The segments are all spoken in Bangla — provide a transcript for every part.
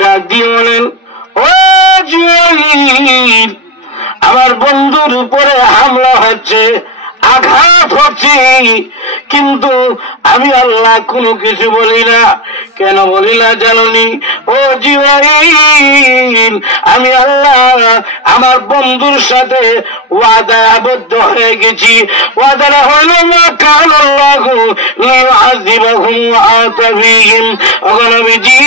ডাক দিয়ে বলেন, ও জিবরাইল, আমার বন্ধুর উপরে হামলা হচ্ছে, আঘাত হচ্ছে, কিন্তু আমি আল্লাহ কোনো কিছু বলি না। কেন বলি না জানি? ও জিবরাইল, আমি আল্লাহ আমার বন্ধুর সাথে ওয়াদা আবদ্ধ হয়ে গেছি। ওয়াদাটা হইল মা কান আল্লাহু লিউআযিবাহুম ওয়া আতা ফীহিম। ওগো নবীজি,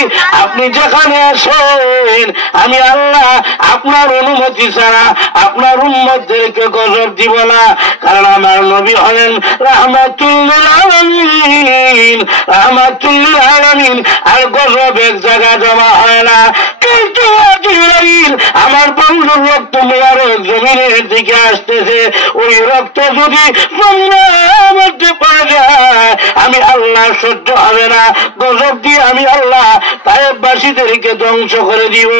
আপনি যেখানে আসেন আমি আল্লাহ আপনার অনুমতি ছাড়া আপনার উম্মতদেরকে গজব দিব না। কারণ আমার নবী হলেন রাহমাতুল লিল আলামিন, রাহমাতুল লিল আলামিন। আর গজব এক জায়গায় জমা হয় না। কিন্তু জিবরাইল, আমার বন্ধুর রক্ত মোবারক জমিনের দিকে আসতেছে, ওই রক্ত যদি জমিনের মধ্যে পড়ে যায় আমি আল্লাহ সহ্য হবে না। গজব দিয়ে আমি আল্লাহ তায়েববাসীদেরকে ধ্বংস করে দিব।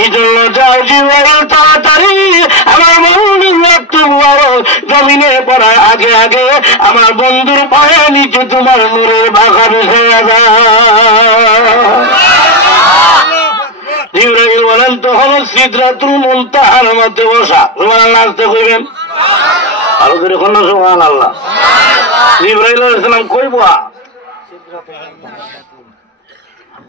এই জন্য যাও জিবরাইল, তাড়াতাড়ি আমার বন্ধুর রক্ত মোবারক জমিনে পড়ার আগে আগে আমার বন্ধুর পায়ের নিচে তোমার নূরের বাঁকা বিছিয়ে দাও। জিবরাইল বলেন, তখন সিদরাতুল মুনতাহার মধ্যে বসা। সুবহানাল্লাহ আসতে কইবেন, আরো করে কোন সুবহানাল্লাহ। জিবরাইল আলাইহিস সালাম কইব,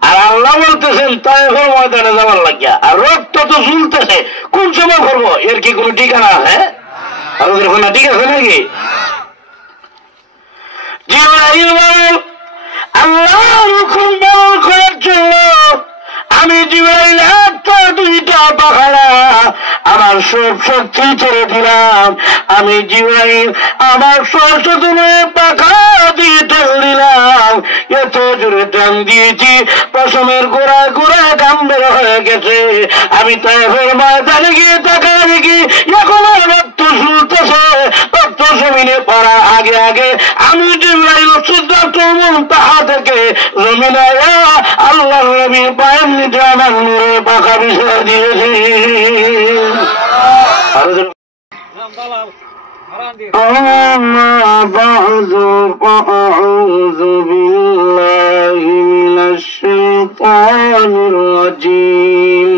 আর আল্লাহ বলতেছেন তায়েফের ময়দানে যাওয়ার লাগিয়া, আর রক্ত তো ঝুলতেছে, কোন সময় করবো এর কি কোনো ঠিকানা আছে? আরো করে কোন ঠিক আছে নাকি? জিবরাইল বলেন, আল্লাহর হুকুম পালন করার জন্য আমি জিবরাইল একটা দুইটা পাখাড়া আমার সব শক্তি ছেড়ে দিলাম। আমি জিবরাইল আমার সরস্বতময় পাখা দিয়ে টেল দিলাম। এত জোরে টান দিয়েছি পশমের গোড়ায় গোড়ায় গাম বের হয়ে গেছে। আমি তায়েফের ময়দানে গিয়ে তাকায় দেখি এখনো রক্ত ঝুলতেছে। রক্ত জমিনে পড়ার আগে আগে আমি জিবরাইল সিদরাতুল মুনতাহা থেকে জমিনে আল্লাহর নবীর পায়ের নিচে আমার নূরের পাখা বিছিয়ে দিয়েছি। أما بعد فأعوذ بالله من الشيطان الرجيم.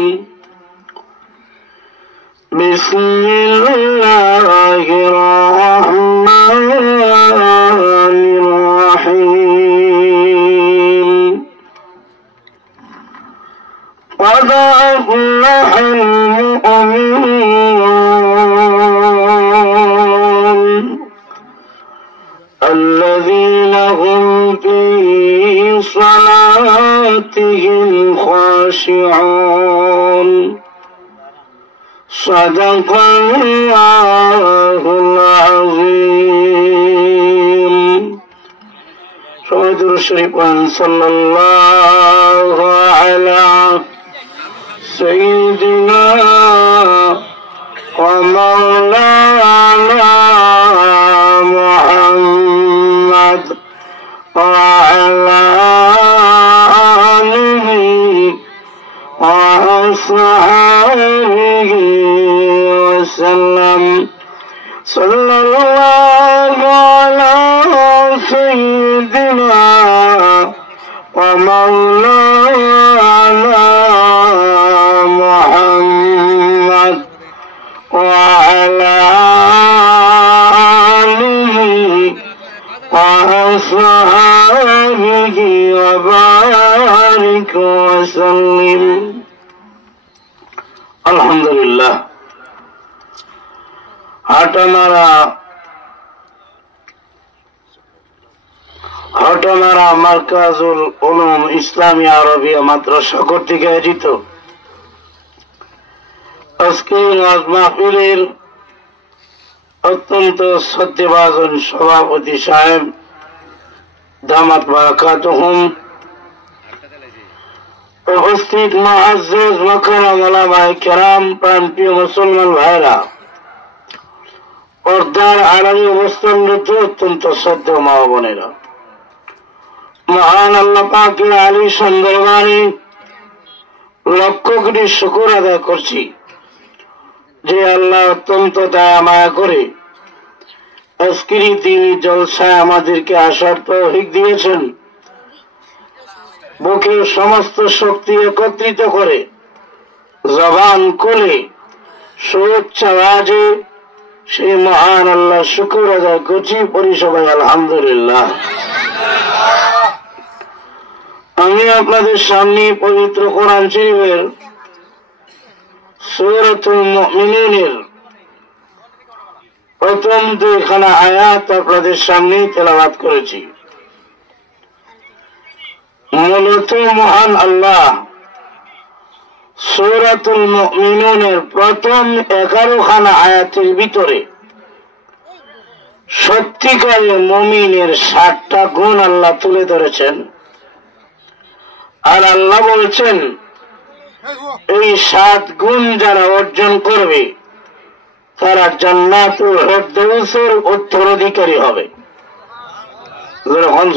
بسم الله الرحمن الرحيم. قد أفلح المؤمنون الذين هم في صلاتهم خاشعون. صدق الله العظيم. شهد الشريف صلى الله على سيدنا ومولانا محمد وعلى آله وصحبه وسلم. صلى الله على سيدنا ومولانا محمد وعلى آله وصحبه وبارك وسلم. الحمد لله. হটমারা মার্কাজুল উলুম ইসলামিয়া আরবিয়া মাদ্রাসা কর্তৃক আয়োজিত আজকে মাহফিলের অত্যন্ত শ্রদ্ধেভাজন সভাপতি সাহেব দামাত বারাকাতুহুম, উপস্থিত মুআজ্জিজ মুকাররম উলামায়ে কেরাম, প্রাণপ্রিয় মুসলমান ভাইরা, পর্দার আড়ালে অবস্থানরত অত্যন্ত শ্রদ্ধেয় মা বোনেরা, মহান আল্লাহ পাকের আলিশান দরবারে লক্ষ কোটি শুকর আদায় করছি যে আল্লাহ অত্যন্ত দয়া মায়া করে আজকের দিন জলসায় আমাদেরকে আসার তৌফিক দিয়েছেন। বুকের সমস্ত শক্তি একত্রিত করে জবান খুলে সুউচ্চ আওয়াজে সেই মহান আল্লাহ শুকর আদায় করছি। পরিসবাই আলহামদুলিল্লাহ। আমি আপনাদের সামনে পবিত্র কোরআন শরীফের সূরাতুল মুমিনুনের প্রথম দুইখানা আয়াত আপনাদের সামনে তেলাওয়াত করেছি। মূলত মহান আল্লাহ সূরাতুল মুমিনুনের প্রথম 11 খানা আয়াতের ভিতরে সত্যিকারে মুমিনের 60টা গুণ আল্লাহ তুলে ধরেছেন। আর আল্লাহ বলছেন এই 7 গুণ যারা অর্জন করবে তারা জান্নাতুল ফেরদাউসের উত্তরাধিকারী হবে।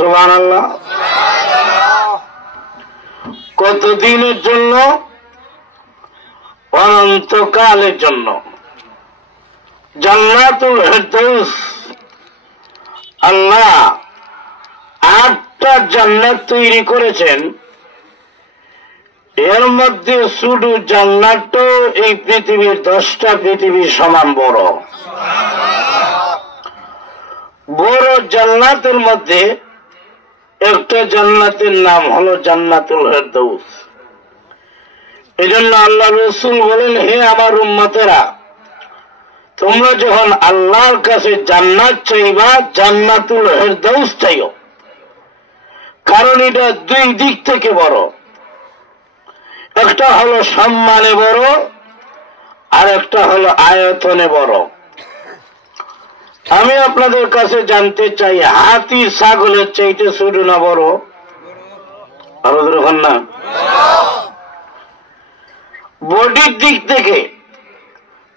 সুবহানাল্লাহ। কতদিনের জন্য? অনন্তকালের জন্য। জান্নাতুল ফেরদাউস আল্লাহ 8টা জান্নাত তৈরি করেছেন। এর মধ্যে শুধু জান্নাতও এই পৃথিবীর 10টা পৃথিবীর সমান বড়। বড় জান্নাতের মধ্যে একটা জান্নাতের নাম হলো জান্নাতুল ফেরদাউস। এজন্য আল্লাহ রাসূল বলেন, হে আমার উম্মতেরা, তোমরা যখন আল্লাহর কাছে জান্নাত চাইবা জান্নাতুল ফেরদাউস চাইও, কারণ এটা 2 দিক থেকে বড়। একটা হলো সম্মানে বড় আর একটা হলো আয়তনে বড়। আমি আপনাদের কাছে জানতে চাই, হাতি ছাগলের চাইতে ছোট না বড়? আরো দেখুন না। বডির দিক থেকে,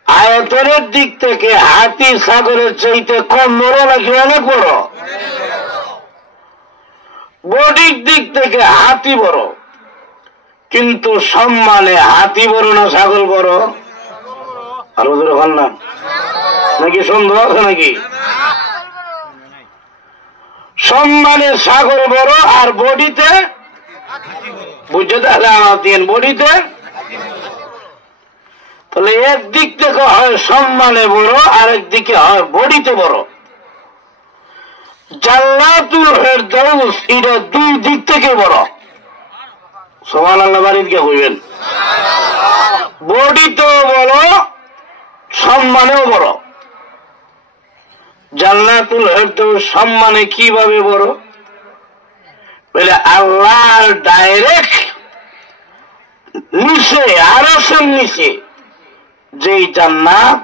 আয়তনের দিক থেকে হাতি ছাগলের চাইতে কম বড় নাকি অনেক বড়? বডির দিক থেকে হাতি বড়, কিন্তু সম্মানে হাতি বড় না ছাগল বড়? আরো দেখুন না। নাকি সন্দেহ আছে নাকি? সম্মানে ছাগল বড় আর বডিতে, বুঝতে তাহলে আমার দিন বডিতে, তাহলে একদিক থেকে হয় সম্মানে বড় আর একদিকে হয় বডিতে বড়। জান্নাতুল ফেরদাউস এটা 2 দিক থেকে বড়। সুবহানাল্লাহ। বাড়িতে কে কইবেন? বডিতেও বড়, সম্মানেও বড়। জান্নাতুল ফেরদাউস সম্মানে কিভাবে বড়? বলে আল্লাহর ডাইরেক্ট নিচে, আরশের নিচে যেই জান্নাত,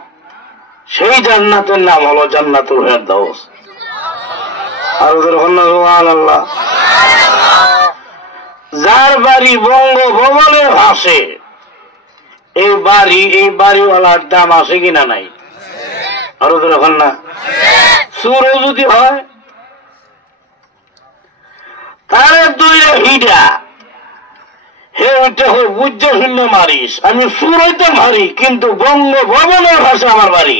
সেই জান্নাতের নাম হলো জান্নাতুল ফেরদাউস। আর সুবহানাল্লাহ। যার বাড়ি বঙ্গভবনের ভাসে, এই বাড়িওয়ালার দাম আছে কিনা নাই? আরো দেখুন না। সুরও যদি হয় তারে 2 হিডা, হে ওইটা হয় বুঝে শুনে মারিস। আমি সুর হইতে মারি, কিন্তু বঙ্গভবনের ভাষা আমার বাড়ি।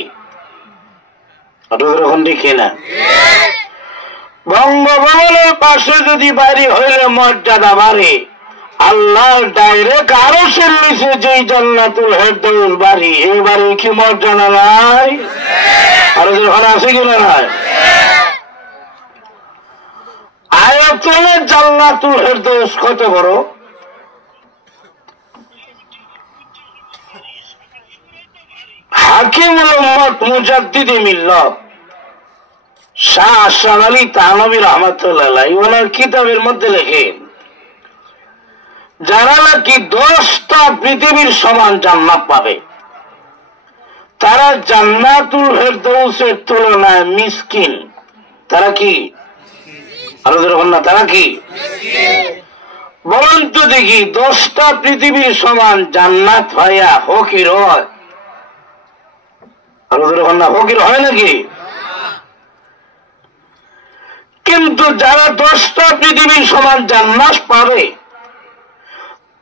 আরো দেখুন দেখি না। বঙ্গভবনের পাশে যদি বাড়ি হইলে মর্যাদা বাড়ে, আল্লাহর ডাইরেক্ট আরশের নিচে যেই জান্নাতুল ফেরদাউস বাড়ি, এই বাড়ি কি মর্যাদা নাই? আরো যখন আছে কিনা নাই? আয়াতনে জান্নাতুল ফেরদাউস কত বড়? হাকিমুল উম্মত মুজাদ্দিদে মিল্লাত শাহ আহসান আলী থানভী রাহমাতুল্লাহ আলাইহি ওনার কিতাবের মধ্যে লেখেন, যারা নাকি 10টা পৃথিবীর সমান জান্নাত পাবে তারা জান্নাতুল ফেরদাউসের তুলনায় মিসকিন। তারা কি? আরো দেখুন না। তারা কি? বলুন তো দেখি, 10টা পৃথিবীর সমান জান্নাত হইয়া ফকির হয়? আরো দেখুন না। ফকির হয় নাকি? কিন্তু যারা 10টা পৃথিবীর সমান জান্নাত পাবে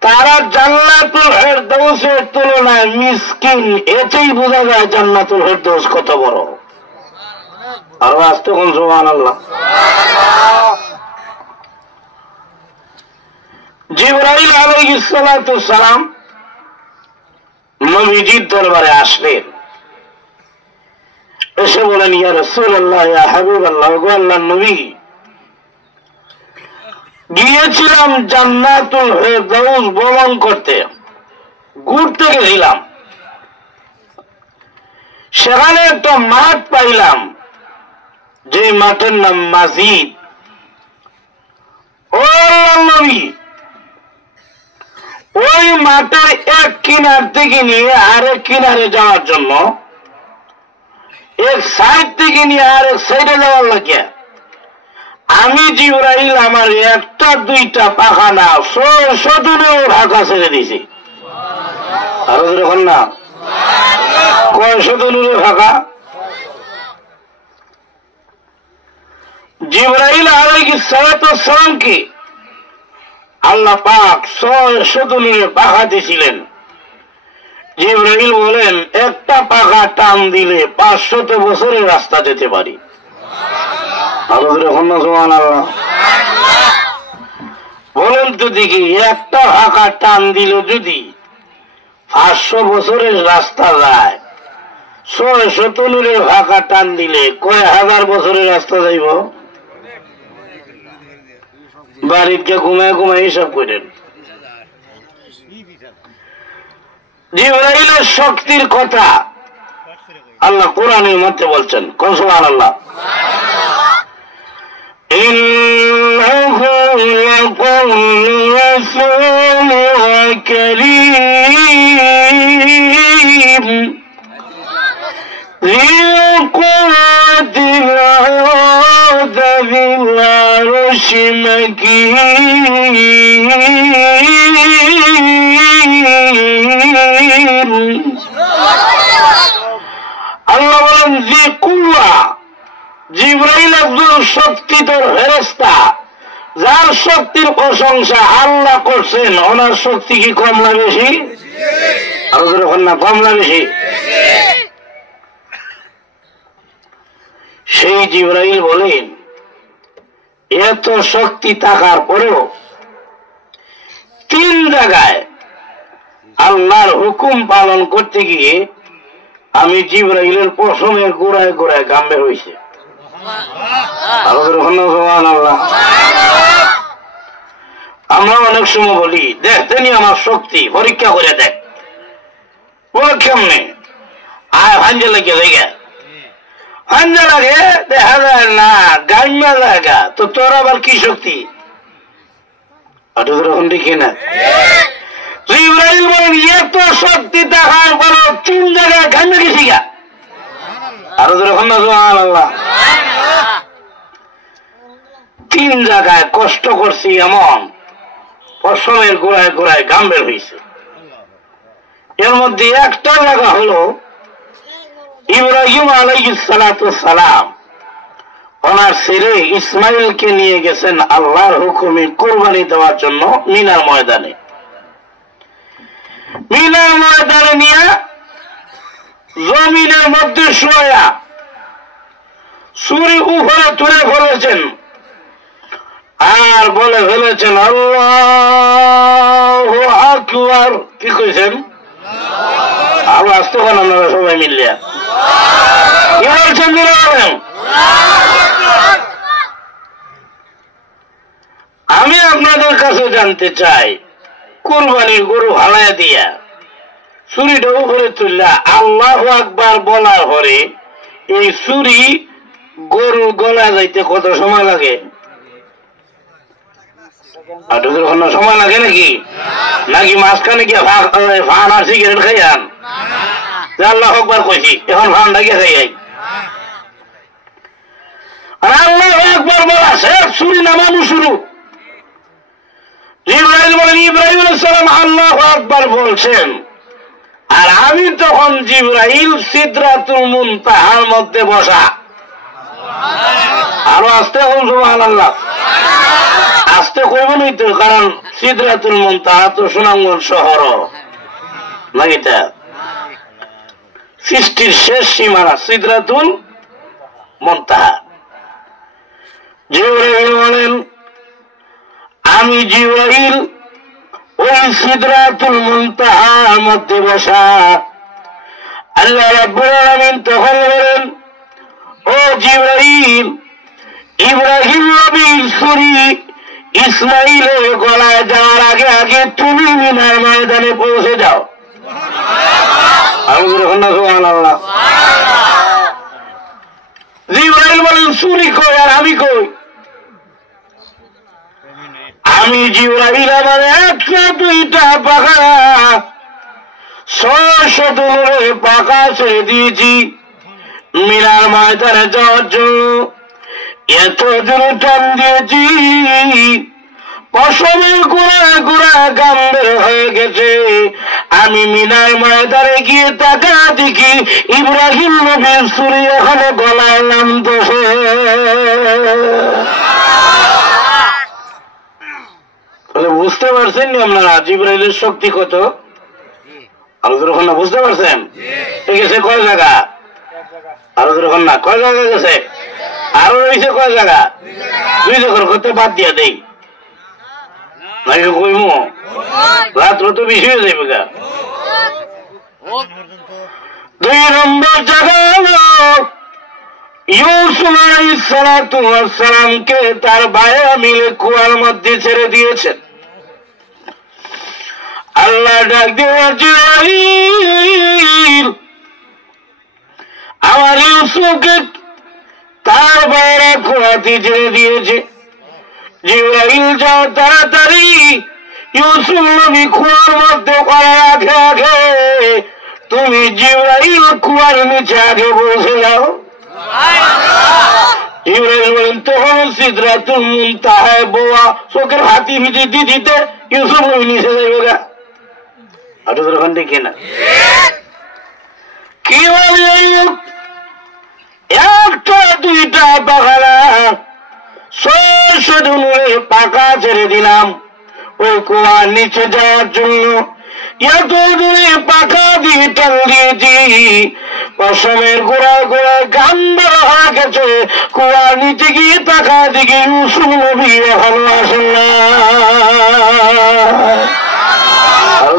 তারা জান্নাতুল ফেরদাউসের তুলনায় মিসকিন। এতেই বোঝা যায় জান্নাতুল ফেরদাউস কত বড়। আরো আসতে কোন সুবহানাল্লাহ। জিবরাইল আলাইহিস সালাতু সালাম নবীজির দরবারে আসলেন, এসে বলেন, ইয়া রাসূলুল্লাহ, ইয়া হাবিবাল্লাহ, গো আল্লাহর নবী, গিয়েছিলাম জান্নাতুল ফেরদাউস ভ্রমণ করতে, ঘুরতে গেছিলাম, সেখানে একটা মাঠ পাইলাম, যে মাঠের নাম মসজিদ। ও আল্লাহর নবী, ওই মাঠের এক কিনার থেকে নিয়ে আরেক কিনারে যাওয়ার জন্য, এক সাইড থেকে নিয়ে আরেক সাইডে যাওয়ার লাগে আমি জিবরাইল আমার একটা দুইটা পাখা না 600 দূরেও ঢাকা ছেড়ে দিছি। আরো যখন না কয়শো দূরে ঢাকা। জিবরাইল আলাইহিস সালামকে আল্লাহ পাক 600 দূরে পাখা দিয়েছিলেন। জিবরাইল বলেন, একটা পাখা টান দিলে 500 বছরের রাস্তা যেতে পারি। বলেন তো দেখি, একটা পাখা টান দিল যদি 500 বছরের রাস্তা যায়, 600 দূরের পাখা টান দিলে কয় হাজার বছরের রাস্তা যাইব? বাড়িতে ঘুমায় ঘুমায় হিসাব করেন। জিবরাইলের শক্তির কথা আল্লাহ কোরআনের মধ্যে বলছেন, কোন সুবহানাল্লাহ। ইন্নাহু লাকাওলু রাসূলিন কারীম ذي قوة عند ذي العرش مكين। আল্লাহ বলেন, যে কুয়া, জিবরাইল একজন শক্তিধর ফেরেশতা, যার শক্তির প্রশংসা আল্লাহ করছেন। ওনার শক্তি কি কম না বেশি? আরো যখন না কম না বেশি? সেই জিবরাইল বলেন, এত শক্তি থাকার পরেও 3 জায়গায় আল্লাহর হুকুম পালন করতে গিয়ে আমি জিবরাইলের পশমের গোড়ায় গোড়ায় ঘাম বের হইছে। আমরা অনেক সময় বলি, দেখ তেনি আমার শক্তি, পরীক্ষা করে দেখ। বল কেমনে? আয় ভাঞ্জে লেগে দেখে ভাঞ্জা লাগে, দেখা যায় না, গাইমা লাগা তো তোর আবার কি শক্তি? দেখি না। জিবরাইল বলেন, এত শক্তি দেখার পর 3 জায়গায় গাইমা গেছি গা। আরো যখন না সুবহানাল্লাহ। 3 জায়গায় কষ্ট করছি, এমন পশমের গোড়ায় গোড়ায় ঘাম বের হয়েছে। এর মধ্যে একটা জায়গা হলো ইব্রাহিম আলাইহিস সালাতু সালাম ওনার ছেলে ইসমাইলকে নিয়ে গেছেন আল্লাহর হুকুমে কুরবানি দেওয়ার জন্য মিনার ময়দানে। মিনার ময়দানে নিয়ে জমিনের মধ্যে শোয়া ছুরি উপরে তুলে ফেলেছেন আর বলে ফেলেছেন, আল্লাহু আকবার। কি কইছেন? আরো আসতে পারেন আপনারা সবাই মিলিয়া কি বলছেন? আমি আপনাদের কাছে জানতে চাই, কুরবানির গরু হালায়া দিয়া ছুরিটা উপরে তুললা আল্লাহু আকবার বলার পরে এই ছুরি গরু গলা যাইতে কত সময় লাগে? সময় লাগে নাকি? নাকি মাঝখানে গিয়ে ফান আর সিগারেট খাইয়ান? আল্লাহু আকবার কইছি, এখন ফানটা গিয়ে খাইয়াই। আল্লাহু আকবার বলা শেষ, ছুরি নামানো শুরু। জিবরাইল বলেন, ইব্রাহিম আলাইহিস সালাম আল্লাহু আকবার বলছেন, আর আমি তখন জিবরাইল সিদরাতুল মুনতাহার মধ্যে বসা। আরো আস্তে এখন সুবহানাল্লাহ। আস্তে কইবই তো, কারণ সিদরাতুল মুনতাহা তো সুনামগঞ্জ শহর নাকি? তা সৃষ্টির শেষ সীমানা সিদরাতুল মুনতাহা। জিবরাইল বলেন, আমি জিবরাইল ওই সিদরাতুল মুনতাহার মধ্যে বসা। আল্লাহ রাব্বুল আলামিন তখন বলেন, ও জিবরাইল, ইব্রাহিম নবীর ছুরি ইসমাইলের গলায় যাওয়ার আগে আগে তুমি মিনার ময়দানে পৌঁছে যাও। সুবহানাল্লাহ। জিবরাইল বলেন, ছুরি কই আর আমি কই? আমি জিবরাইল আমার একটা দুইটা পাখা 600 দূরে পাখা ছেড়ে দিয়েছি মিনার ময়দানে যাওয়ার জন্য। এত দূরে টান দিয়েছি পশমের গোড়া গোড়া গাম বের হয়ে গেছে। আমি মিনার ময়দানে গিয়ে তাকা দেখি ইব্রাহিম নবীর ছুরি এখনো গলায় নামতেছে। বুঝতে পারছেন নি আপনারা জিবরাইলের শক্তি কত? আরো যখন না বুঝতে পারছেন? গেছে কয় জায়গা? আরো যখন না কয় জায়গা গেছে? আরো রয়েছে কয় জায়গা? 2 জায়গার করতে বাদ দিয়া দেই নাকি কইমু? রাত্র তো বেশি হয়ে যাইবে গা। 2 নম্বর জায়গা হলো ইউসুফ আলাইহিস সালাতু ওয়াস সালামকে তার ভাইরা মিলে কুয়ার মধ্যে ছেড়ে দিয়েছেন। আল্লাহ ডাক দিয়েছে, আমার ইউসুফকে তার ভাইরা কুয়াতে ছেড়ে দিয়েছে। জিবরাইল যাও তাড়াতাড়ি ইউসুফ নবী কুয়ার মধ্যে করার আগে আগে তুমি জিবরাইল কুয়ার নিচে আগে বসে যাও। জিবরাইল বলেন, তখন সিদরাতুল মুনতাহায় বোয়া চোখের হাতি ভিজে দিতে ইউসুফ নবী নিচে যাইবে গা। ওখান থেকে না কি বলে একটা দুইটা পাখানা 600 দূরে পাকা ছেড়ে দিলাম ওই কুয়ার নিচে যাওয়ার জন্য। এত দূরে পাকা দিয়ে টান দিয়েছি পশমের গোড়ায় গোড়ায় গাম বের হয়ে গেছে। কুয়ার নিচে গিয়ে তাকা দিকে ইউসুফ নবী এখনো আসেন না।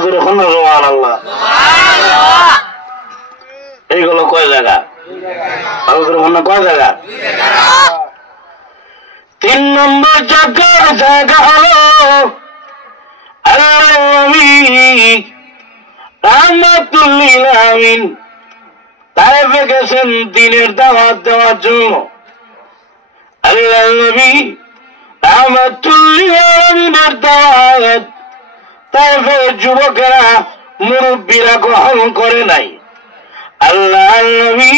সুবহানাল্লাহ। এইগুলো কয় জায়গা? কয় জায়গা? 3 নম্বর জায়গা হলো আল্লাহ নবী রাহমাতুল লিল আলামিন তায়েফে গেছেন দ্বীনের দাওয়াত দেওয়ার জন্য। আল্লাহ নবী রাহমাতুল লিল আলামিনের দাওয়াত তায়েফের যুবকেরা মুরব্বীরা গ্রহণ করে নাই। আল্লাহ নবী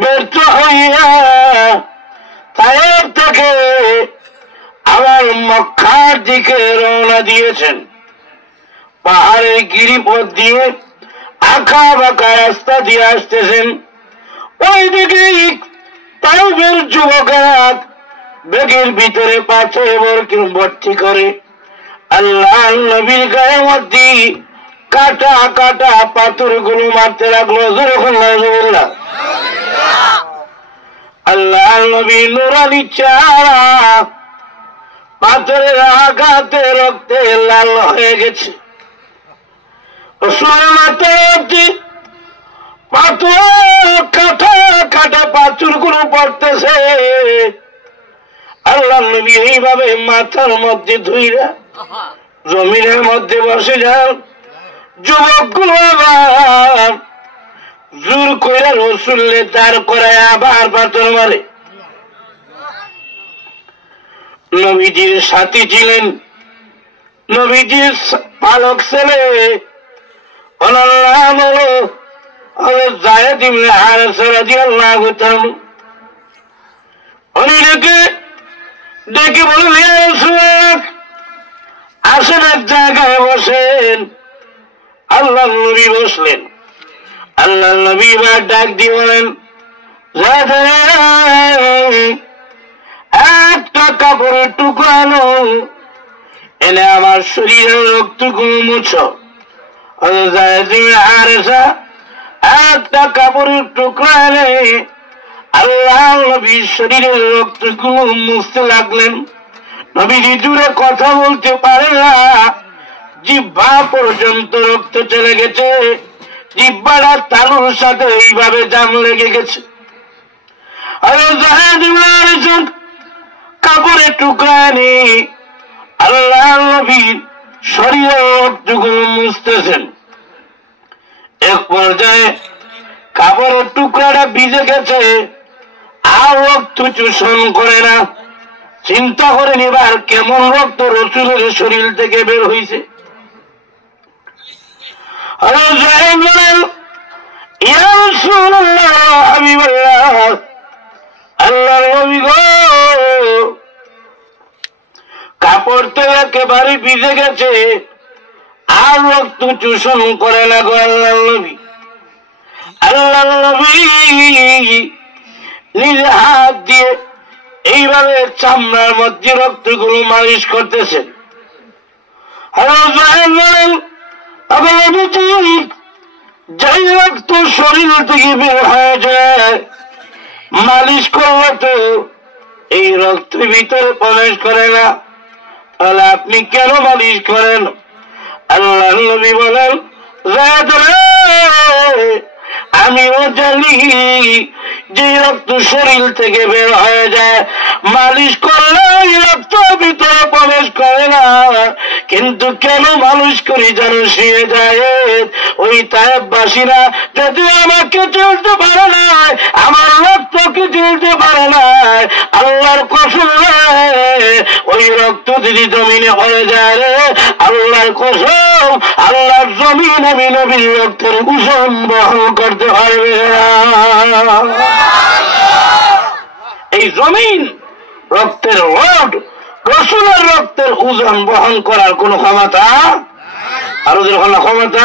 ব্যর্থ হইয়া তায়েফ থেকে আবার মক্কার দিকে রওনা দিয়েছেন। পাহাড়ের গিরিপথ দিয়ে আঁকা বাঁকা রাস্তা দিয়ে আসতেছেন। ওইদিকে তায়েফের যুবকেরা ব্যাগের ভিতরে পাথর ভর্তি করে আল্লাহ নবীর গায়ের মধ্যে কাটা কাটা পাথর গুলো মারতে লাগলো। আল্লাহ নবী নুরানি চেহারা পাথরের আঘাতে রক্তে লাল হয়ে গেছে। পাথর কাটা কাটা পাথর গুলো পড়তেছে। আল্লাহ নবী এইভাবে মাথার মধ্যে ধুইরা জমিনের মধ্যে বসে যান। যুবকগুলো আবার জোর করে রসুল্লে তার করে আবার পাথর মারে। নবীজির সাথী ছিলেন নবীজির পালক ছেলে নাম হলো যায়েদ ইবনে হারেসা রাদিয়াল্লাহু তাআলা। উনি ডেকে বললেন, আসেন এক জায়গায় বসেন। আল্লাহ নবী বসলেন। আল্লাহ নবী এবার ডাক দিয়ে বলেন, একটা কাপড়ের টুকরা আনো, এনে আমার শরীরের রক্তগুলো মুছো। একটা কাপড়ের টুকরা এনে আল্লাহ নবীর শরীরের রক্তগুলো মুছতে লাগলেন। নবীজি জুড়ে কথা বলতে পারে না, জিহ্বা পর্যন্ত রক্ত চলে গেছে, জিহ্বাটা তালুর সাথে এইভাবে জাম লেগে গেছে। কাপড়ের টুকরা নেই, আল্লাহ নবীর শরীরের রক্তগুলো মুছতেছেন। এক পর্যায়ে কাপড়ের টুকরাটা ভিজে গেছে, আর রক্ত চোষণ করে না। চিন্তা করে নিবার কেমন রক্ত রসুলের শরীর থেকে বের হয়েছে। কাপড় তো একেবারে ভিজে গেছে, আর রক্ত চোষণ করে না গো আল্লাহ নবী। আল্লাহ নবী নিজে হাত দিয়ে এইভাবে চামড়ার মধ্যে রক্তগুলো মালিশ করতেছেন। যাই রক্ত শরীর থেকে বের হয়ে যায়, মালিশ করলে তো এই রক্তের ভিতরে প্রবেশ করে না, তাহলে আপনি কেন মালিশ করেন? আল্লাহ নবী বলেন, আমিও জানি যে রক্ত শরীর থেকে বের হয়ে যায়, মালিশ করলে রক্ত ভিতরে প্রবেশ করে না, কিন্তু কেন মালিশ করি যেন শুয়ে যায়। ওই তায়েববাসীরা যদি আমাকে চলতে পারে না, আমার রক্তকে চলতে পারে না, আল্লাহর কসম ওই রক্ত যদি জমিনে হয়ে যায় রে, আল্লাহর কসম আল্লাহর জমিন আমি নবীর রক্তের ওজন বহন করতে পারবে না। এই জমিন রক্তের রোড, রসুলের রক্তের ওজন বহন করার কোন ক্ষমতা, আরো যখন ক্ষমতা।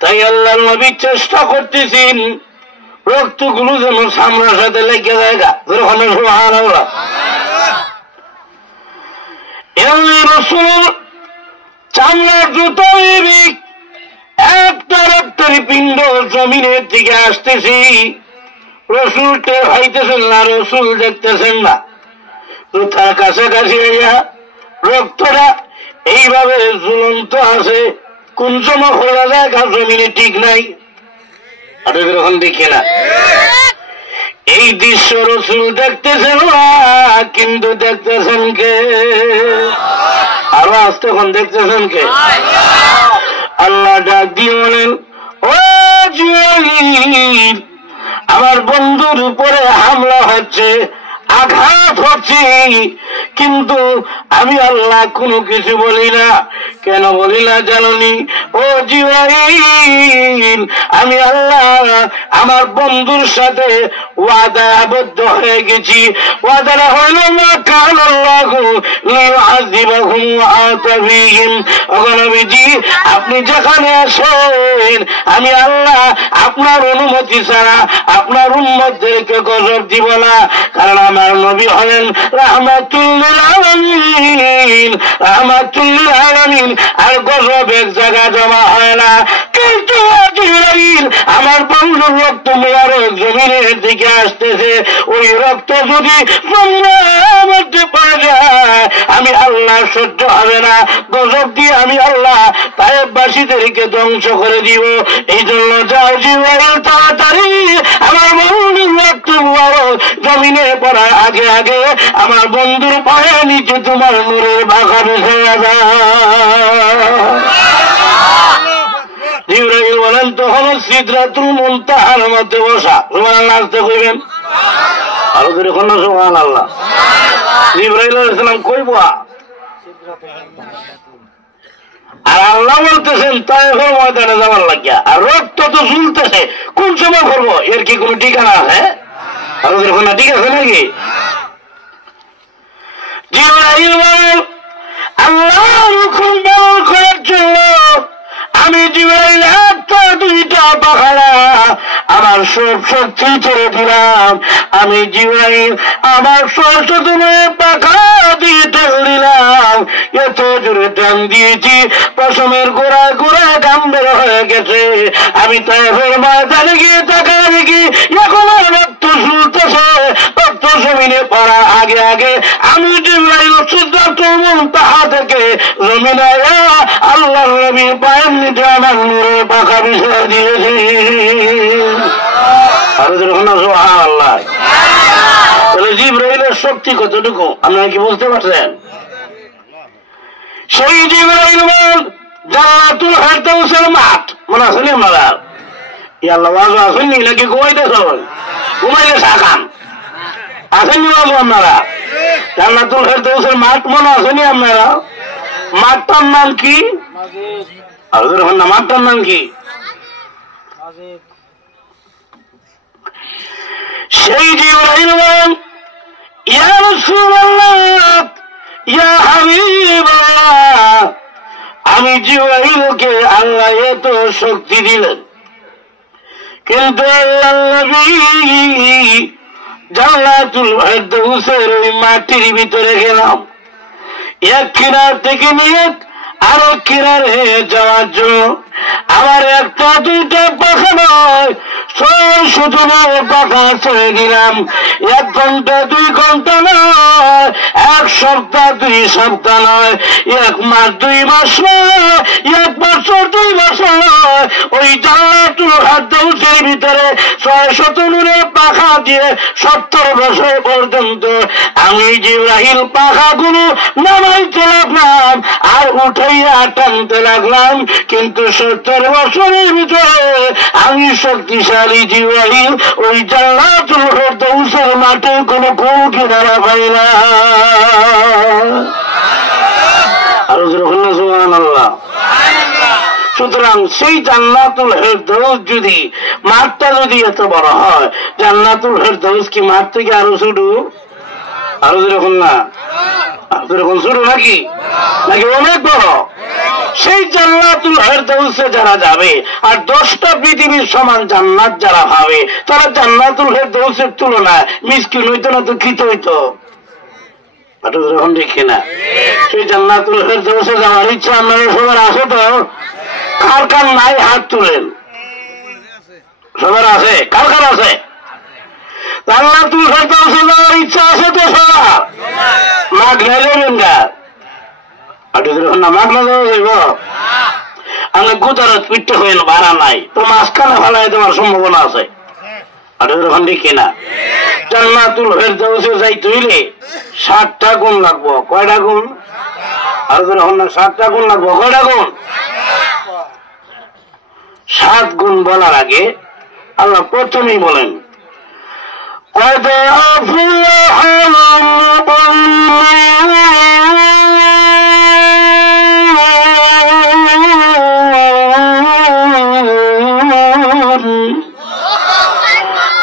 তাই আল্লাহ নবী চেষ্টা করতেছেন রক্তগুলো যেন সামনের সাথে লেগে জায়গা। সুবহানাল্লাহ। রসুল চামড়ার জুতো একটা রক্তের পিণ্ড জমিনের দিকে আসতেছি, রসুল টের হইতেছেন না, রসুল দেখতেছেন না। জুতার কাছাকাছি রক্তটা এইভাবে ঝুলন্ত আছে, কোন সময় খোলা জায়গা জমিনে ঠিক নাই, যখন দেখে না। এই দৃশ্য রসুল দেখতেছেন না, কিন্তু দেখতেছেন কে? আরো আসতে এখন দেখতেছেন কে? আল্লাহ ডাক দিয়ে বলেন, ও জিবরাইল, আমার বন্ধুর উপরে হামলা হচ্ছে, আঘাত হচ্ছে, কিন্তু আমি আল্লাহ কোনো কিছু বলি না। কেন বলি না জানি? ও জিবরাইল, আমি আল্লাহ আমার বন্ধুর সাথে ওয়াদা আবদ্ধ হয়ে গেছি। ওয়াদাটা হইল মা কান আল্লাহু লিউআযিবাহুম ওয়া আতা ফীহিম। ওগো নবীজি, আপনি যেখানে আসেন আমি আল্লাহ আপনার অনুমতি ছাড়া আপনার উম্মতদেরকে গজব দিব না, কারণ আমার নবী হলেন রাহমাতুল লিল আলামিন, রাহমাতুল লিল আলামিন। আর গজব এক জায়গা জমা হয় না। কিন্তু জিবরাইল, আমার বন্ধুর রক্ত মুবারক জমিনের দিকে আসতেছে, ওই রক্ত যদি জমিনের মধ্যে পড়ে যায় আমি আল্লাহ সহ্য হবে না, গজব দিয়ে আমি আল্লাহ তায়েববাসীদেরকে ধ্বংস করে দিব। এই জন্য যাও জিবরাইল, তাড়াতাড়ি আমার বন্ধুর রক্ত মুবারক জমিনে পড়ার আগে আগে আমার বন্ধুর পায়ের নিচে তোমার নূরের বাঘা বিছে যায়। জিবরাইল বলেন, তখন সিদরাতুল মুনতাহার মধ্যে বসা। সুবহানাল্লাহ আসতে কইবেন, আরো করে কোন সুবহানাল্লাহ। জিবরাইল আলাইহিস সালাম কইব, আর আল্লাহ বলতেছেন তায়েফের ময়দানে যাওয়ার লাগিয়া, আর রক্ত তো ঝুলতেছে, কোন সময় করবো এর কি কোন ঠিকানা আছে? আরো করে ঠিক আছে নাকি? জিবরাইল বলেন, আল্লাহর হুকুম পালন করার জন্য আমি জিবরাইল একটা দুইটা পাখাড়া আমার সব শক্তি ছেড়ে দিলাম। আমি জিবরাইল আমার সরস্বতী পাখা দিয়ে টান দিলাম, এত জোরে টান দিয়েছি পশমের গোড়ায় গোড়ায় গাম বের হয়ে গেছে। আমি তায়েফের ময়দানে গিয়ে তাকায় দেখি এখনো রক্ত ঝুলতেছে। রক্ত জমিনে পড়ার আগে আগে আমি জিবরাইল সিদরাতুল সিদরাতুল মুনতাহা থেকে জমিনে আল্লাহর নবী পায়ের নিচে আমার নূরের পাখা বিছিয়ে দিয়েছি। আর যখন সুবহানাল্লাহ, তাহলে জিবরাইলের শক্তি কতটুকু আপনারা কি বুঝতে পারছেন? সেই জিবরাইল জান্নাতুল ফেরদাউসের মাঠ মনে আছে নি আপনারা? আল্লাহ ওয়াজ আসেননি নাকি ঘুমাইতেছ? ঘুমাইলে শাখান আসেননি বাবু আপনারা? জান্নাতুল ফেরদাউসের মাঠ মনে আসেনি আপনারা? মাঠটার নাম কি? আর না, মাঠটার নাম কি? সেই জিবরাইল ইয়া রাসূলুল্লাহ ইয়া হাবিবাল্লাহ, আমি জিবরাইলকে আল্লাহ এত শক্তি দিলেন, কিন্তু আল্লাহর নবী জান্নাতুল ফেরদাউসের ওই মাটির ভিতরে গেলাম এক কিনার থেকে নিয়ে আরো কিনারে যাওয়ার জন্য। আমার একটা দুইটা পাখা নয়, ৬০০ পাখা ছেড়ে দিলাম। ১ ঘন্টা ২ ঘন্টা নয়, ১ সপ্তাহ ২ সপ্তাহ নয়, ১ মাস ২ মাস নয়, ১ বছর ২ বছর নয়, ওই জান্নাতুল ফেরদাউসের ভিতরে ৬০০ নূরের পাখা দিয়ে ৭০ বছর পর্যন্ত আমি জিবরাইল পাখাগুলো নামাইতে লাগলাম আর উঠাইয়া টানতে লাগলাম। কিন্তু ৭০ বছরের ভিতরে আমি শক্তিশালী জিবরাইল ওই জান্নাতুল ফেরদাউসের মাঠে কোনো কুল কিনারা পাই না। আর সুবহানাল্লাহ। সুতরাং সেই জান্নাতুল ফেরদাউস যদি মাঠটা যদি এত বড় হয়, জান্নাতুল ফেরদাউস কি মাঠ থেকে আরো ছোট? আরো যেরকম না, এরকম ছোট নাকি নাকি অনেক বড়? সেই জান্নাতুল ফেরদাউসে যারা যাবে আর 10টা পৃথিবীর সমান জান্নাত যারা পাবে, তারা জান্নাতুল ফেরদাউসের তুলনায় মিসকিন হইতো না তো খিত হইতো? যখন দেখি না সেই জান্নাতুল ফেরদাউসে যাওয়ার ইচ্ছা আপনাদের সবার আছে তো? কার কার নাই হাত তুলেন? সবার আছে? কার কার আছে? জান্নাতুল ফেরদাউসে যাওয়ার ইচ্ছা আছে তো সবার? মাগ নাই যাবেন গা? না মাগ না যাওয়া যাইব? আমি গুতারত পিঠতে হইল ভাড়া নাই তো মাঝখানে ফেলাই দেওয়ার সম্ভাবনা আছে। এখন দেখি না জান্নাতুল ফেরদাউসে যাইতে হইলে 7টা গুণ লাগবো। কয়টা গুণ? আর যখন না 7টা গুণ লাগবো। কয়টা গুণ? 7 গুণ বলার আগে আল্লাহ প্রথমেই বলেন قد أفلح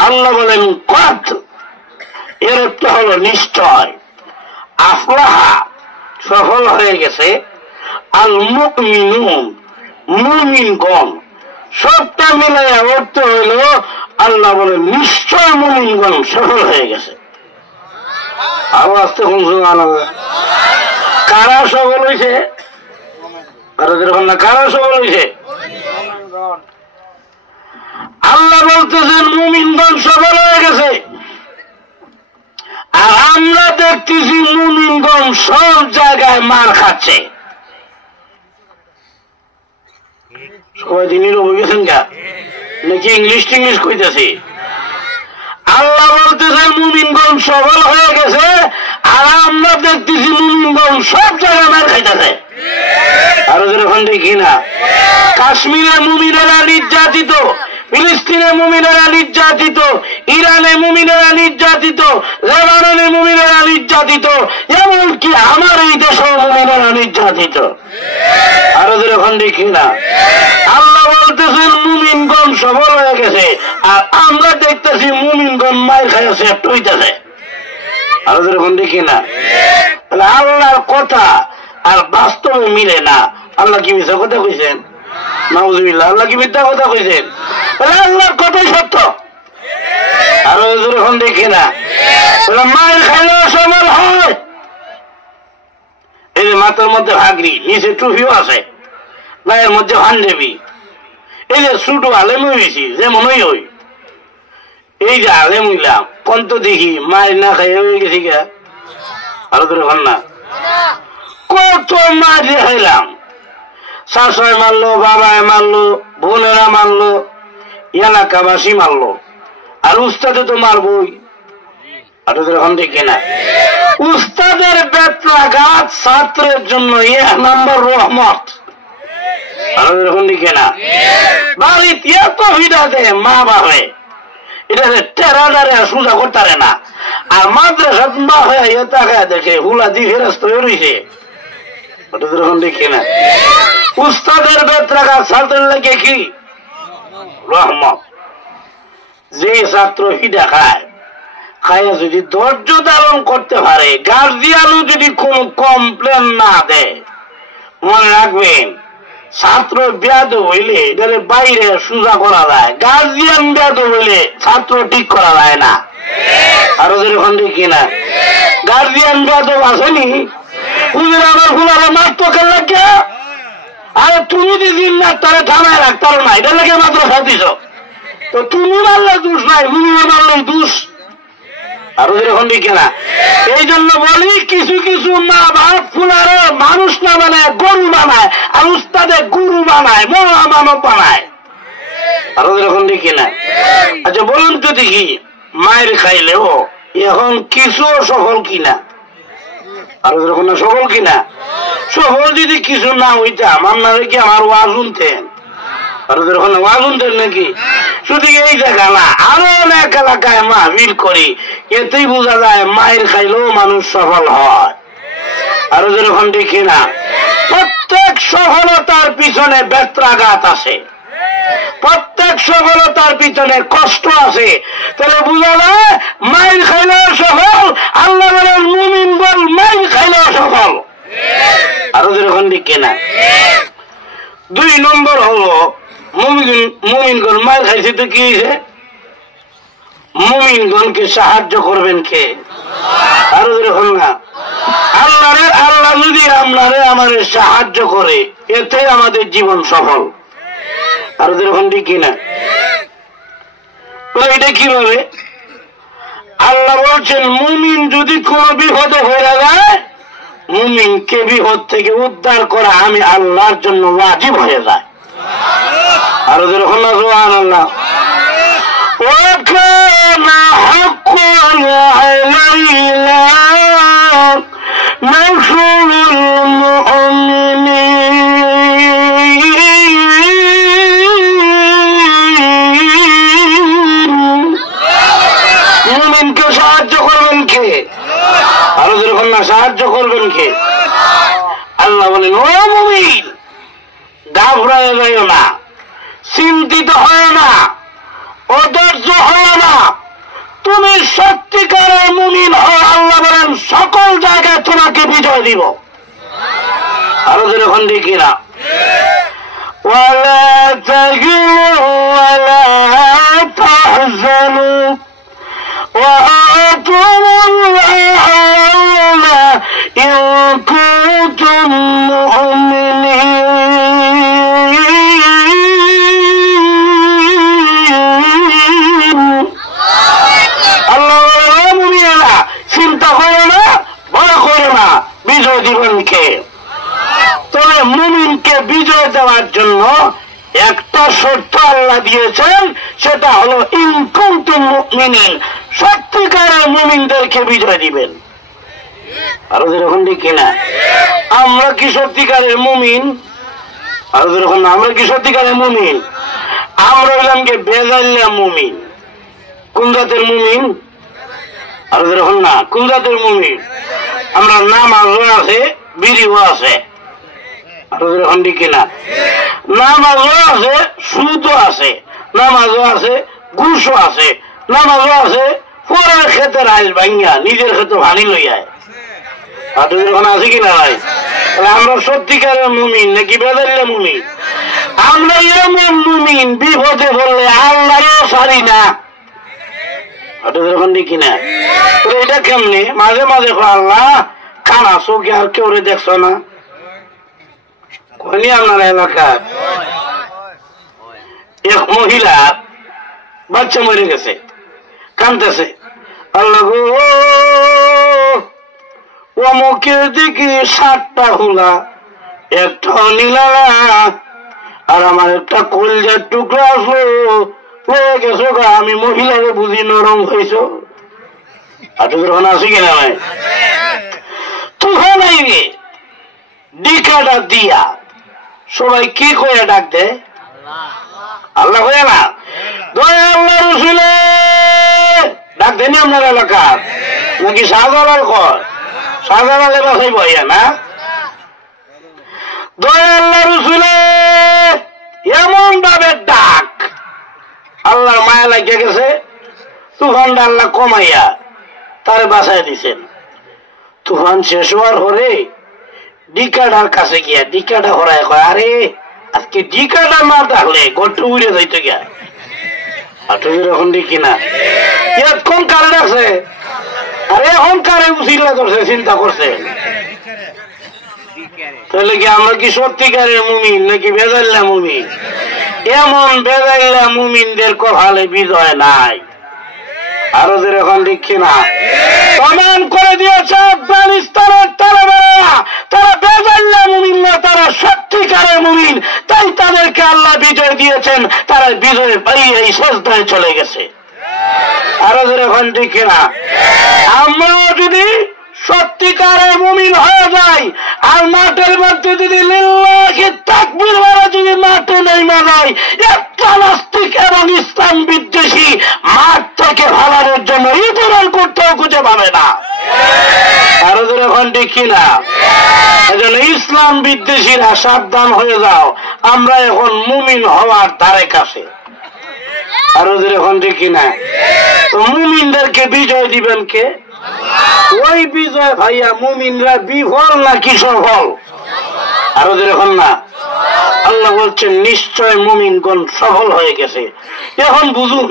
আল্লাহ বলেন কত, এর অর্থ হল নিশ্চয়, আফলাহা সফল হয়ে গেছে, আল মুমিনুন মুমিনগণ। সবটা মিলে অর্থ হইল আল্লাহ বলেন নিশ্চয় মুমিনগণ সফল হয়ে গেছে। আরো আসতে কারা সফল হয়েছে? কারা সফল হয়েছে? আল্লাহ বলতেছেন মুমিনগণ সফল হয়ে গেছে, আর আমরা দেখতেছি মুমিনগণ সব জায়গায় মার খাচ্ছে। সবাই দিনের হয়ে গেছেন গা নাকি ইংলিশ টিংলিশ কইতেছি? আল্লাহ বলতেছেন মুমিনগণ সফল হয়ে গেছে, আর আমরা দেখতেছি মুমিনগণ সব জায়গায় মার খাইতেছে। আরো যেরকম দেখি না কাশ্মীরের মুমিনেরা নির্যাতিত, ফিলিস্তিনের মুমিনেরা নির্যাতিত, ইরানে মুমিনেরা নির্যাতিত, লেবাননে মুমিনেরা নির্যাতিত, এমনকি আমার এই দেশেও মুমিনেরা নির্যাতিত। আরো যেরকম দেখি না আল্লাহ বলতেছেন মুমিনগণ সফল হয়ে গেছে, আর আমরা দেখতেছি মুমিনগণ মায়ের খায় সেফট হইতেছে। আরো যেরকম দেখি না তাহলে আল্লাহর কথা আর বাস্তবে মিলে না। আল্লাহ কি মিথ্যা কথা কইছেন? নাউজুবিল্লাহ। আল্লাহ কি মিথ্যা কথা কইছেন? আল্লাহর কথাই সত্য। আরো যখন দেখি না মায়ের খাইলেও সফল হয়। এই যে মাথার মধ্যে ভাগরি, নিচে টুপিও আছে, গায়ের মধ্যে ভান্ডেবি, এই যে ছোটো আলেম হয়েছি যেমন হই, এই যে আলেম হইলাম কন্ত দেখি মায়ের না খাই হয়ে গেছি গা। আরো ধরে ভান না কত মাঝে হইলাম, শাশুড়ি মারলো, বাবায় মারলো, বোনেরা মারলো, এলাকাবাসী মারলো, আর উস্তাদে তো মারবই। এখন দেখে না, উস্তাদের বেত্রাঘাত ছাত্রের জন্য 1 নম্বর রহমত। এখন দেখে না, বাড়িতে এত ভিড়া দেয় মা বাবায়, এটা টেরাডারে সোজা করতে না, আর মাদ্রাসা মা হয়ে তাকায় দেখে হুলা দিয়ে ফেরস্ত রয়েছে। এখন দেখে না, উস্তাদের বেত্রাঘাত ছাত্রের লাগে কি রহমত। যে ছাত্র হিডা খায়, খায় যদি ধৈর্য ধারণ করতে পারে, গার্জিয়ানও যদি কোন কমপ্লেন না দেয়, মনে রাখবেন ছাত্র ব্যাধ হইলে এটার বাইরে সোজা করা যায়, গার্জিয়ান ব্যাধ হইলে ছাত্র ঠিক করা যায় না। আরো যেরকম দেখি না, গার্জিয়ান ব্যাধ আসেনি, হুজুর আমার হুলারে মারতো কেন লাগে? আরে তুমি দিদিন না তারা থানায় রাখতার না, এটা লাগে মাত্র খাতিস, তো তুমি মারলে দোষ নাই, হুজুর মারলে দোষ। আরো যেরকম দেখি না, এই জন্য বলি কিছু কিছু মা বাপ ফুলারে মানুষ না বানায় গরু বানায়, আর উস্তাদে গুরু বানায়, মহামানব বানায়। আরো যেরকম দেখি না। আচ্ছা বলুন তো দেখি, মায়ের খাইলেও এখন কিছু সফল কিনা? আরো যেরকম না সফল কিনা? সফল যদি কিছু না হইতাম আপনারা কি আমার ওয়াজ শুনতেন? আরো যেরকম ওয়াজ শুনতেন নাকি? শুধু এই জায়গা না, আরো অনেক এলাকায় মাহফিল করি, এতেই বোঝা যায় মায়ের খাইলেও মানুষ সফল হয়। আরো যেরকম দেখি না, প্রত্যেক সফলতার পিছনে বেত্রাঘাত আছে, প্রত্যেক সফলতার পিছনে কষ্ট আছে। তাহলে বোঝা যায় মায়ের খাইলেও সফল, আল্লাহ বলেন মুমিন বল মায়ের খাইলেও সফল। আরো যেরকম দেখি না, 2 নম্বর হলো মুমিনগণ মায়ের খাইছে তো কি হয়েছে? মুমিনগণকে সাহায্য করবেন কে? আরো যেরকম না, আল্লাহ যদি আপনারে আমাদের সাহায্য করে, এতে আমাদের জীবন সফল। আরো যেরকম ঠিক না, এটা কিভাবে? আল্লাহ বলছেন মুমিন যদি কোন বিপদে হয়ে যায়, মুমিনকে বিপদ থেকে উদ্ধার করা আমি আল্লাহর জন্য ওয়াজিব হয়ে যায়। আরো যেরকম না সুবহানাল্লাহ। وكان حقا علينا نصر المؤمنين। মুমিনকে সাহায্য করবেন কে? আরো যেরকম না সাহায্য করবেন কে? আল্লাহ বলেন ও মুমিন ঘাবড়ায় যাইও না, চিন্তিত হয় না, অধৈর্য হয় না, তুমি সত্যিকারের মুমিন হও, আল্লাহ বলেন সকল জায়গায় তোমাকে বিজয় দিব। আরো যেরকম দেখি না, ওয়ালা তাহিনু ওয়ালা তাহজানু ওয়া আনতুমুল আ'লাউনা ইন কুনতুম মুমিনিন। চিন্তা করো না, ভয় করো না, বিজয় দিবেনকে। তবে মুমিনকে বিজয় দেওয়ার জন্য একটা শর্ত আল্লাহ দিয়েছেন, সেটা হলো ইন কুনতুম মুমিনিন, সত্যিকারের মুমিনদেরকে বিজয় দিবেন। আরো যেরকম দেখি না, আমরা কি সত্যিকারের মুমিন? আরো যেরকম না, আমরা কি সত্যিকারের মুমিন? আমরা হইলাম কি বেজাল্লা মুমিন। কোন জাতের মুমিন? আরো যেরকম না, কোন জাতের মুমিন? আমরা নামাজও আছে, বিড়িও আছে। আরো যেরকম দেখি না, নামাজও আছে, সুদও আছে, নামাজও আছে, ঘুষও আছে, নামাজও আছে, পরের ক্ষেতের আইল ভাঙ্গা নিজের ক্ষেত্রে ভানি লইয়ায়। আর যেরকম আছে কিনা ভাই? তাহলে আমরা সত্যিকারের মুমিন নাকি বেদাল্লা মুমিন? আমরা এমন মুমিন বিপদে বললে আল্লাহও সারি না। যেরকম দেখি না, এটা কেমনি? মাঝে মাঝে আল্লাহ খানা চোখে আর কেউ দেখছো না? কোনি আপনার এলাকায় এক মহিলা বাচ্চা মরে গেছে, কাঁদতেছে, আল্লাহ গো অমুকের দিকে 7টা হুলা, একটাও নিলা না। আর আমার একটা কলজার টুকরা আসলো হয়ে গেছো গা, আমি মহিলাকে বুঝি নরম হয়েছ। আর যখন আসি কিনা ভাই তুফান আইবে ডিকাটা দিয়া সবাই কি কয়ে ডাক দে? আল্লাহ হয়ে না, আল্লাহ রসুলে ডাক দেনি আপনার এলাকার নাকি শাহজালাল কয়? শাহজালালের বাসাই বইয়া না, আল্লাহ রসুলে এমন ভাবে ডাক আল্লাহর মায়া লাগিয়ে গেছে। তুফানটা আল্লাহ কমাইয়া তার বাসায় দিছেন। তুফান শেষ হওয়ার পরে ডিকাটার কাছে গিয়া ডিকাটা হরায় কয়, আরে আজকে ডিকাটা না থাকলে গট্টু উড়ে যাইতো গিয়া। আর তুমি এখন দেখি না কোন কারণ আছে? আর এখন কারে উচিলা করছে, চিন্তা করছে। তাহলে কি আমরা কি সত্যিকারের মুমিন নাকি বেজাল্লা মুমিন? এমন বেজাল্লা মুমিনদের কপালে বিজয় নাই। আরো যেরকম দেখি না প্রমাণ করে দিয়েছে আফগানিস্তানের তালেবানরা তারা বেজাল্লা মুমিন না, তারা সত্যিকারের মুমিন। তাই তাদেরকে আল্লাহ বিজয় দিয়েছেন, তারা বিজয় পাইয়ে এই সেজদায় চলে গেছে। আরো যেরকম দেখি না আমরাও যদি সত্যিকারের মুমিন হয়ে যায় আর মাঠের মধ্যে যদি লিল্লাহি তাকবীর বলে যদি মাঠে নেমে যায়, একটা নাস্তিক এবং ইসলাম বিদ্বেষী মাঠ থেকে ভালানোর জন্য ইতরাল করতেও খুঁজে পাবে না। আরো যখন দেখি না এজন্য ইসলাম বিদ্বেষীরা সাবধান হয়ে যাও, আমরা এখন মুমিন হওয়ার ধারে কাছে। আরো যখন দেখি না তো মুমিনদেরকে বিজয় দিবেন কে? ওই বিজয় ভাইয়া মুমিনরা বিফল নাকি সফল? আরো যেরকম না আল্লাহ বলছেন নিশ্চয় মুমিনগণ সফল হয়ে গেছে। এখন বুঝুন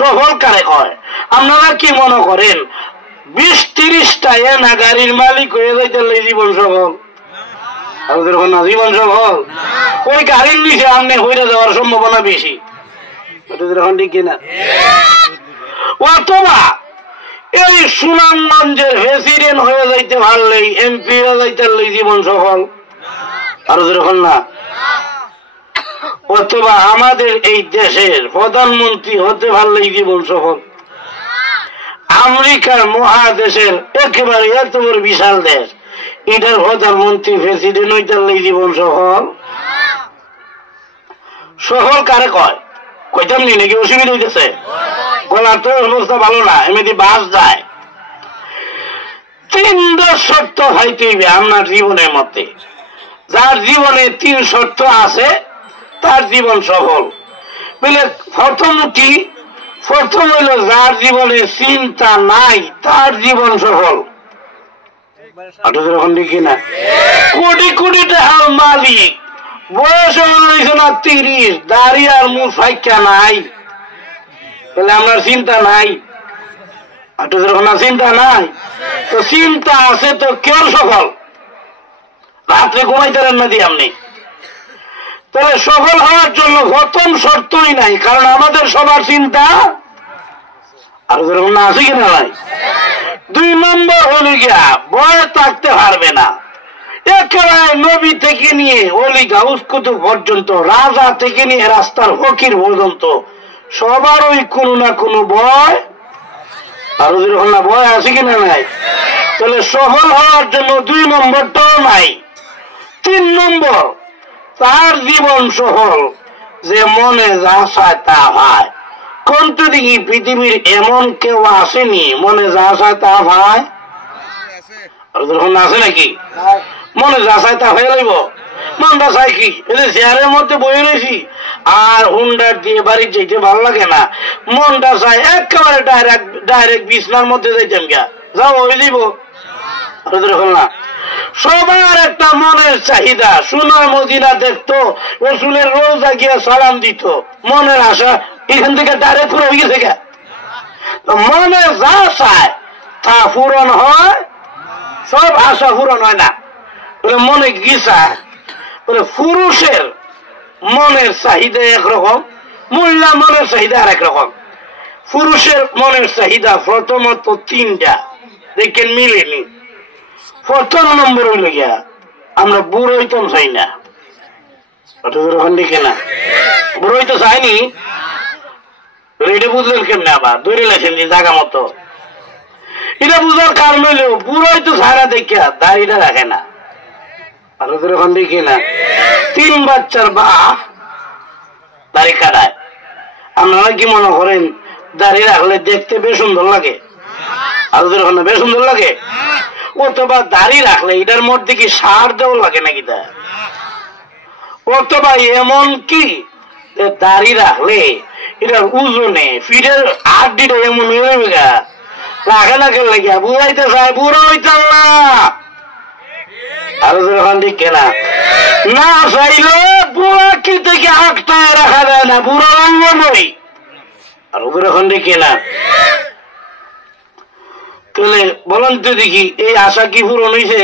সফল কারে কয়? আপনারা কি মনে করেন 20-30টা এনা গাড়ির মালিক হয়ে যাইতে জীবন সফল? আরো যেরকম না জীবন সফল ওই গাড়ির নিচে আপনি হয়ে যাওয়ার সম্ভাবনা বেশি। যেরকম ঠিক কিনা? অথবা এই সুনামগঞ্জের প্রেসিডেন্ট হয়ে যাইতে পারলেই এমপি হয়ে যাইতে জীবন সফল। আরো যেরকম না অথবা আমাদের এই দেশের প্রধানমন্ত্রী হতে পারলেই জীবন সফল। আমেরিকার মহাদেশের একেবারে এত বড় বিশাল দেশ, এটার প্রধানমন্ত্রী প্রেসিডেন্ট হইতে জীবন সফল। সফল কারে কয়? কইতাম নি নাকি অসুবিধা হইতেছে? গলার তো অবস্থা ভালো না, এমনি বাস যায়। 3 শর্ত হইতে হইবে আপনার জীবনের মতে। যার জীবনে 3 শর্ত আছে তার জীবন সফল। বলে প্রথম হইল যার জীবনে চিন্তা নাই তার জীবন সফল। যখন দেখি না কোটি কোটি টাকার মালিক, বয়স হয়েছে না 30, দাড়ি আর মুখ ফাইকা নাই, তাহলে আপনার চিন্তা নাই। যখন চিন্তা নাই তো চিন্তা আছে তো কেউ সফল? রাত্রে ঘুমাইতেন না দিয়ে আপনি। তাহলে সফল হওয়ার জন্য প্রথম শর্তই নাই, কারণ আমাদের সবার চিন্তা আরো যেরকম না আছে কিনা নাই। 2 নম্বর হলে গিয়া ভয় থাকতে পারবে না। একেবারে নবী থেকে নিয়ে অলি গাউস কুতুব পর্যন্ত, রাজা থেকে নিয়ে রাস্তার ফকির পর্যন্ত সবার ওই কোনো না কোনো ভয়, আরো যেরকম না ভয় আছে কিনা নাই। তাহলে সফল হওয়ার জন্য 2 নম্বরটাও নাই। 3 নম্বর তার জীবন সফল যে মনে যা চায় তা হয়। কোনটা দেখি পৃথিবীর এমন কেউ আসেনি মনে যা চায় তা হয়? আছে নাকি? মনে যা চায় তা হয়ে যাইব। মনটা চাই কি চেয়ারের মধ্যে বয়ে রয়েছি আর হুন্ডার দিয়ে বাড়ি যেতে ভালো লাগে না, মনটা চাই একেবারে ডাইরেক্ট বিছনার মধ্যে যাইতাম গা, যাও হয়ে যাইব। না সবার একটা মনের চাহিদা। সোনার মদিনা দেখতো, রসুলের রোজা গিয়ে সালাম দিত, মনের আশা এখান থেকে ডাইরেক্ট পুরো হয়ে গেছে। মনে যা চায় তা পূরণ হয়, সব আশা পূরণ হয় না। বলে মনে কি চায়? বলে পুরুষের মনের চাহিদা একরকম, মহিলা মনের চাহিদা আর একরকম। পুরুষের মনের চাহিদা প্রথমত 3টা, দেখেন মিলেনি। প্রথম নম্বর হইল গিয়া আমরা বুড়ো হইতাম চাই না। কেনা বুড়ো হইতে চাইনি, এটা বুঝলেন কেমনে? আবার ধরে লেছেন যে জায়গা মতো। এটা বুঝার কারণ হইল বুড়ো হইতে সারা দেখিয়া দাড়িটা রাখে না। ভারতের ওখান দেখি না 3 বাচ্চার বাপ দাড়ি কাটায়। আপনারা কি মনে করেন দাড়ি রাখলে দেখতে বেশ সুন্দর লাগে? ভারতের ওখানে বেশ সুন্দর লাগে। অথবা দাড়ি রাখলে এটার মধ্যে কি সার দেওয়া লাগে নাকি? তা অথবা এমন কি দাড়ি রাখলে এটার ওজনে ফিটের আড্ডিটা এমন হয়ে গা রাখে না কেন লাগিয়া বুঝাইতে চায় বুড়ো হইতাম না। ভারতের ওখান ঠিক কেনা না চাইলে বুড়া কি থেকে আটটায় রাখা যায় না, বুড়ো অঙ্গ নই। আর ওদের ওখান ঠিক কেনা তাহলে বলেন তো দেখি এই আশা কি পূরণ হয়েছে?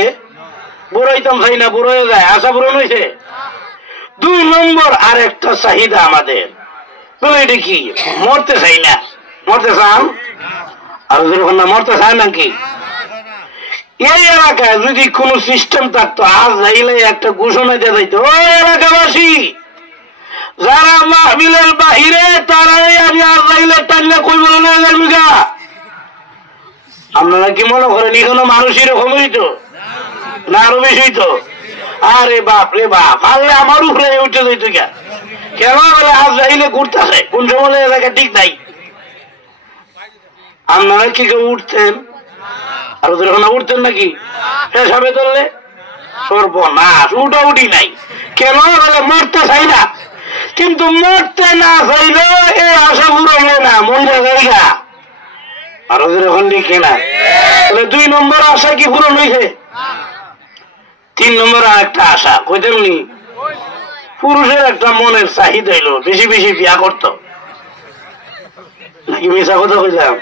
বুড়ো হইতাম চাই না, বুড়ো হয়ে যায়, আশা পূরণ হয়েছে? 2 নম্বর আর একটা চাহিদা আমাদের, বলে এটা কি? মরতে চাই না। মরতে চান? আর যখন না মরতে চায় নাকি? এই এলাকায় যদি কোন সিস্টেম থাকতো, আজ যাইলে একটা ঘোষণা দিয়ে যাইতো, ও এলাকাবাসী যারা মাহফিলের বাহিরে তারাই আমি আজ যাইলে টাঙ্গা কই বলে না যাইবা। আপনারা কি মনে করেন এখনো মানুষ এরকম হইতো না আরো বেশি হইতো? আরে বাপ রে বাপ, আরে আমার উপরে উঠে যাইত কেন বলে আজ যাইলে ঘুরতেছে, কোন সময় এলাকা ঠিক নাই। আপনারা কি কেউ উঠতেন? আর ওদের ওখানে উঠতেন নাকি? পেশাবে ধরলে সর্বনাশ, উঠা উঠি নাই। কেন বলে মরতে চাই না, কিন্তু মরতে না চাইলে এই আশা পুরো না, মহিলা জায়গা। আর ওদের ওখান থেকে না 2 নম্বর আশা কি পূরণ হয়েছে? 3 নম্বর আর একটা আশা কইতেমনি পুরুষের একটা মনের চাহিদা হইল বেশি বেশি বিয়া করত নাকি? মিশা কথা কইলাম?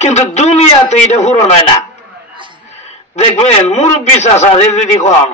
কিন্তু দুনিয়াতে এটা পূরণ হয় না। দেখবেন মুরব্বী চাষা যদি কন